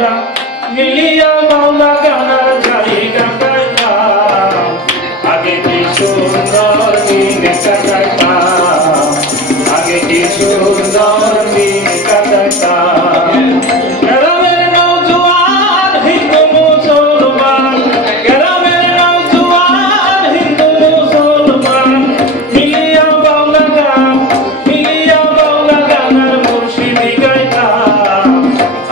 আমরা মিলিয়া বাউলা গানার জায়গা কাটাইতাম আগে কি সুন্দর দিন কাটাইতাম আগে কি সুন্দর দিন কাটাইতাম গ্রামের নওজোয়ান হিন্দু মুসলমান গ্রামের নওজোয়ান হিন্দু মুসলমান মিলিয়া বাউলা গানার মুর্শিদি গাইতাম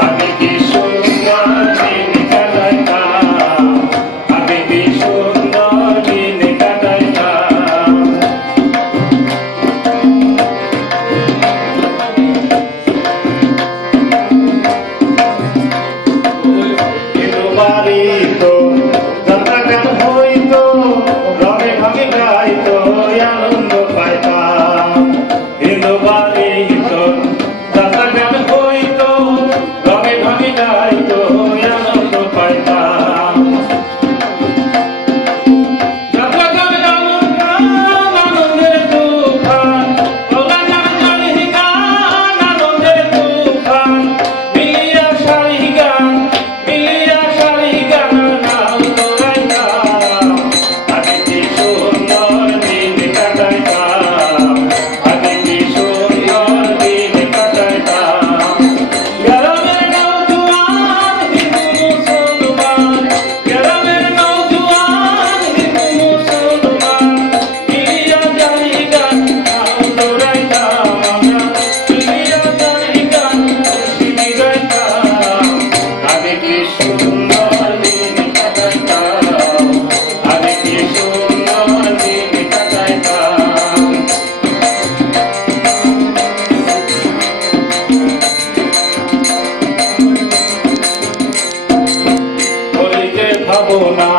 আগে কি সুন্দর দিন কাটাইতাম আগে কি সুন্দর দিন কাটাইতাম বাড়িতো যাত্রা গান হইতো রঙে ভাঙে গাইতো আনন্দ পাইতাম হিন্দু বাড়িতো যাত্রা গান হইতো রঙে ভাঙে গাইতো আনন্দ পাইতাম যাত্রা গান আনন্দের তুফান ওলা গান জানি গান আনন্দের তুফান মিলিয়া সারি গান মিলিয়া সারি গান নাম দৌড়াইতাম আগে কি সুন্দর দিন কাটাইতাম আগে কি সুন্দর দিন কাটাইতাম গ্রামের নওজোয়ান হিন্দু মুসলমান গ্রামের নওজোয়ান হিন্দু মুসলমান মিলিয়া সারি গান নাম দৌড়াইতাম আমরা মিলিয়া সারি গান মুর্শিদি গাইতাম আগে কি সুন্দর দিন কাটাইতাম আগে কি সুন্দর দিন কাটাইতাম কলিতে ভাবনা